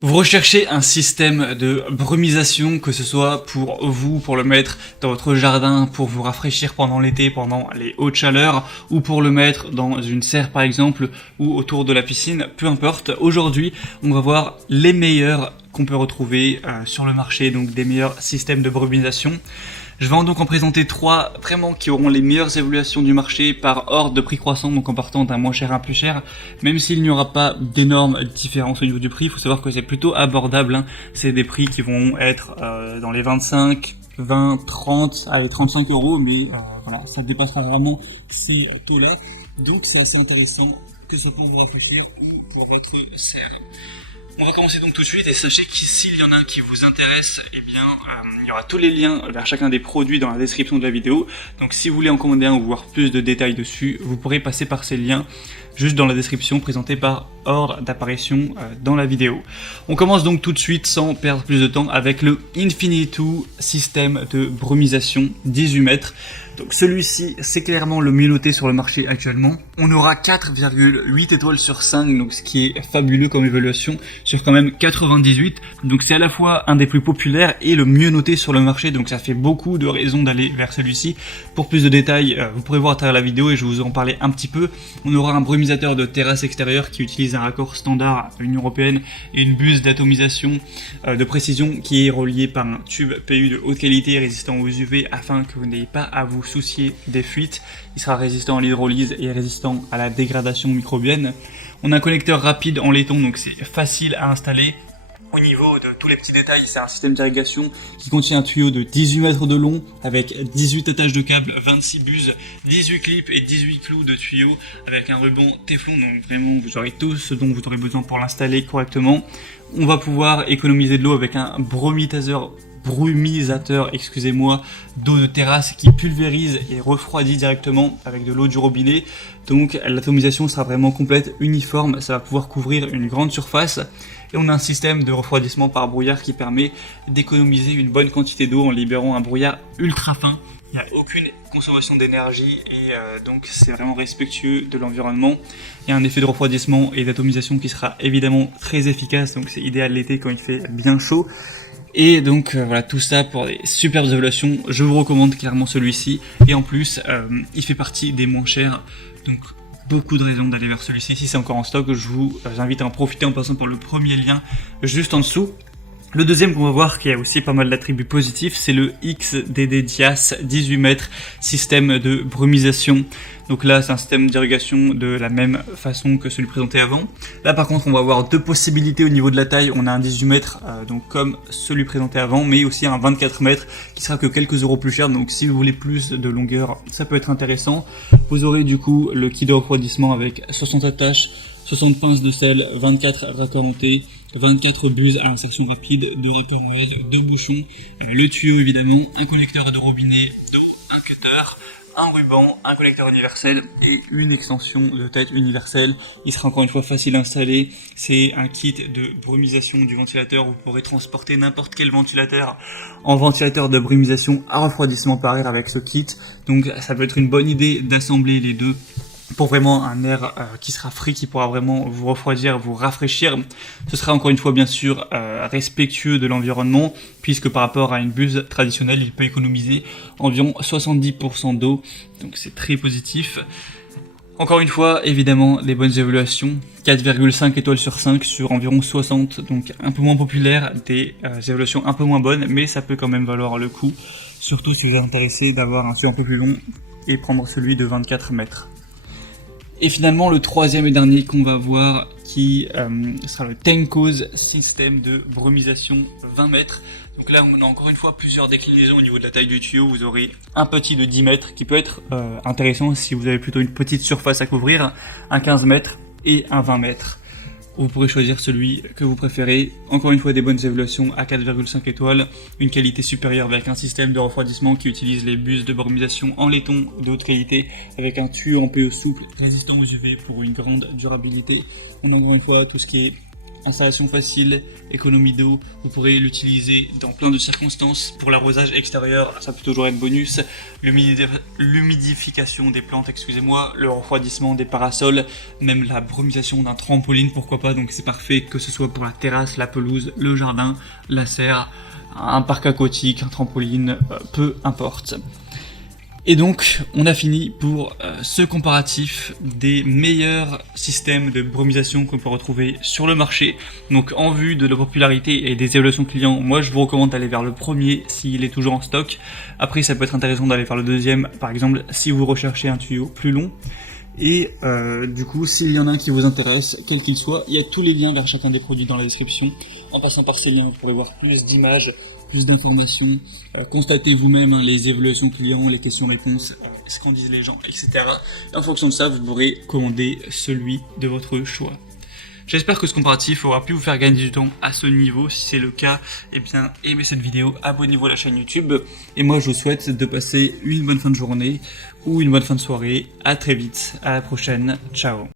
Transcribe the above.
Vous recherchez un système de brumisation, que ce soit pour vous, pour le mettre dans votre jardin, pour vous rafraîchir pendant l'été, pendant les hautes chaleurs, ou pour le mettre dans une serre par exemple, ou autour de la piscine, peu importe. Aujourd'hui, on va voir les meilleurs qu'on peut retrouver sur le marché, donc des meilleurs systèmes de brumisation. Je vais donc en présenter trois vraiment qui auront les meilleures évaluations du marché par ordre de prix croissant, donc en partant d'un moins cher à un plus cher. Même s'il n'y aura pas d'énormes différences au niveau du prix, il faut savoir que c'est plutôt abordable, hein. C'est des prix qui vont être dans les 25, 20, 30, allez 35 euros, mais voilà, ça dépassera vraiment ces taux-là. Donc c'est assez intéressant que ce soit pour vous réfléchir ou pour votre serre. On va commencer donc tout de suite et sachez que s'il y en a un qui vous intéresse, eh bien il y aura tous les liens vers chacun des produits dans la description de la vidéo. Donc si vous voulez en commander un ou voir plus de détails dessus, vous pourrez passer par ces liens juste dans la description présentée par ordre d'apparition dans la vidéo. On commence donc tout de suite sans perdre plus de temps avec le Infinitu système de brumisation 18 mètres. Donc celui-ci, c'est clairement le mieux noté sur le marché actuellement. On aura 4,8 étoiles sur 5, donc ce qui est fabuleux comme évaluation, sur quand même 98. Donc c'est à la fois un des plus populaires et le mieux noté sur le marché, donc ça fait beaucoup de raisons d'aller vers celui-ci. Pour plus de détails, vous pourrez voir à travers la vidéo et je vais vous en parler un petit peu. On aura un brumisateur de terrasse extérieure qui utilise un raccord standard de l'Union Européenne et une buse d'atomisation de précision qui est reliée par un tube PU de haute qualité résistant aux UV afin que vous n'ayez pas à vous soucier des fuites. Il sera résistant à l'hydrolyse et résistant à la dégradation microbienne. On a un connecteur rapide en laiton, donc c'est facile à installer. Au niveau de tous les petits détails, c'est un système d'irrigation qui contient un tuyau de 18 mètres de long avec 18 attaches de câbles, 26 buses, 18 clips et 18 clous de tuyaux avec un ruban Teflon. Donc vraiment, vous aurez tout ce dont vous aurez besoin pour l'installer correctement. On va pouvoir économiser de l'eau avec un brumisateur, d'eau de terrasse qui pulvérise et refroidit directement avec de l'eau du robinet. Donc l'atomisation sera vraiment complète, uniforme, ça va pouvoir couvrir une grande surface. Et on a un système de refroidissement par brouillard qui permet d'économiser une bonne quantité d'eau en libérant un brouillard ultra fin. Il n'y a aucune consommation d'énergie et donc c'est vraiment respectueux de l'environnement. Il y a un effet de refroidissement et d'atomisation qui sera évidemment très efficace, donc c'est idéal l'été quand il fait bien chaud. Et donc voilà, tout ça pour des superbes évaluations. Je vous recommande clairement celui-ci. Et en plus, il fait partie des moins chers. Donc beaucoup de raisons d'aller vers celui-ci. Si c'est encore en stock, je vous invite à en profiter en passant par le premier lien juste en dessous. Le deuxième qu'on va voir, qui a aussi pas mal d'attributs positifs, c'est le XDD Dias 18 mètres système de brumisation. Donc là, c'est un système d'irrigation de la même façon que celui présenté avant. Là, par contre, on va avoir deux possibilités au niveau de la taille. On a un 18 mètres, donc comme celui présenté avant, mais aussi un 24 mètres qui sera que quelques euros plus cher. Donc si vous voulez plus de longueur, ça peut être intéressant. Vous aurez du coup le kit de refroidissement avec 60 attaches, 60 pinces de sel, 24 raccords en T, 24 buses à insertion rapide, 2 râpeurs en L, 2 bouchons, le tuyau évidemment, un collecteur de robinet d'eau, un cutter, un ruban, un collecteur universel et une extension de tête universelle. Il sera encore une fois facile à installer. C'est un kit de brumisation du ventilateur. Vous pourrez transporter n'importe quel ventilateur en ventilateur de brumisation à refroidissement par air avec ce kit. Donc ça peut être une bonne idée d'assembler les deux pour vraiment un air qui sera frais, qui pourra vraiment vous refroidir, vous rafraîchir. Ce sera encore une fois bien sûr respectueux de l'environnement, puisque par rapport à une buse traditionnelle, il peut économiser environ 70% d'eau, donc c'est très positif. Encore une fois, évidemment, des bonnes évaluations, 4,5 étoiles sur 5 sur environ 60, donc un peu moins populaire, des évaluations un peu moins bonnes, mais ça peut quand même valoir le coup, surtout si vous êtes intéressé d'avoir un tuyau un peu plus long et prendre celui de 24 mètres. Et finalement, le troisième et dernier qu'on va voir, qui sera le Tenco's système de brumisation 20 mètres. Donc là, on a encore une fois plusieurs déclinaisons au niveau de la taille du tuyau. Vous aurez un petit de 10 mètres qui peut être intéressant si vous avez plutôt une petite surface à couvrir, un 15 mètres et un 20 mètres. Vous pourrez choisir celui que vous préférez. Encore une fois, des bonnes évaluations à 4,5 étoiles, une qualité supérieure avec un système de refroidissement qui utilise les buses de brumisation en laiton de haute qualité avec un tuyau en PE souple résistant aux UV pour une grande durabilité. On a encore une fois tout ce qui est installation facile, économie d'eau, vous pourrez l'utiliser dans plein de circonstances. Pour l'arrosage extérieur, ça peut toujours être bonus. L'humidification des plantes, excusez-moi, le refroidissement des parasols, même la brumisation d'un trampoline, pourquoi pas. Donc c'est parfait, que ce soit pour la terrasse, la pelouse, le jardin, la serre, un parc aquatique, un trampoline, peu importe. Et donc, on a fini pour ce comparatif des meilleurs systèmes de brumisation qu'on peut retrouver sur le marché. Donc, en vue de la popularité et des évaluations clients, moi je vous recommande d'aller vers le premier s'il est toujours en stock. Après, ça peut être intéressant d'aller vers le deuxième, par exemple, si vous recherchez un tuyau plus long. Et du coup, s'il y en a un qui vous intéresse, quel qu'il soit, il y a tous les liens vers chacun des produits dans la description. En passant par ces liens, vous pourrez voir plus d'images, plus d'informations, constatez vous-même les évaluations clients, les questions-réponses, ce qu'en disent les gens, etc. Et en fonction de ça, vous pourrez commander celui de votre choix. J'espère que ce comparatif aura pu vous faire gagner du temps à ce niveau. Si c'est le cas, eh bien, aimez cette vidéo, abonnez-vous à la chaîne YouTube. Et moi, je vous souhaite de passer une bonne fin de journée ou une bonne fin de soirée. À très vite, à la prochaine, ciao.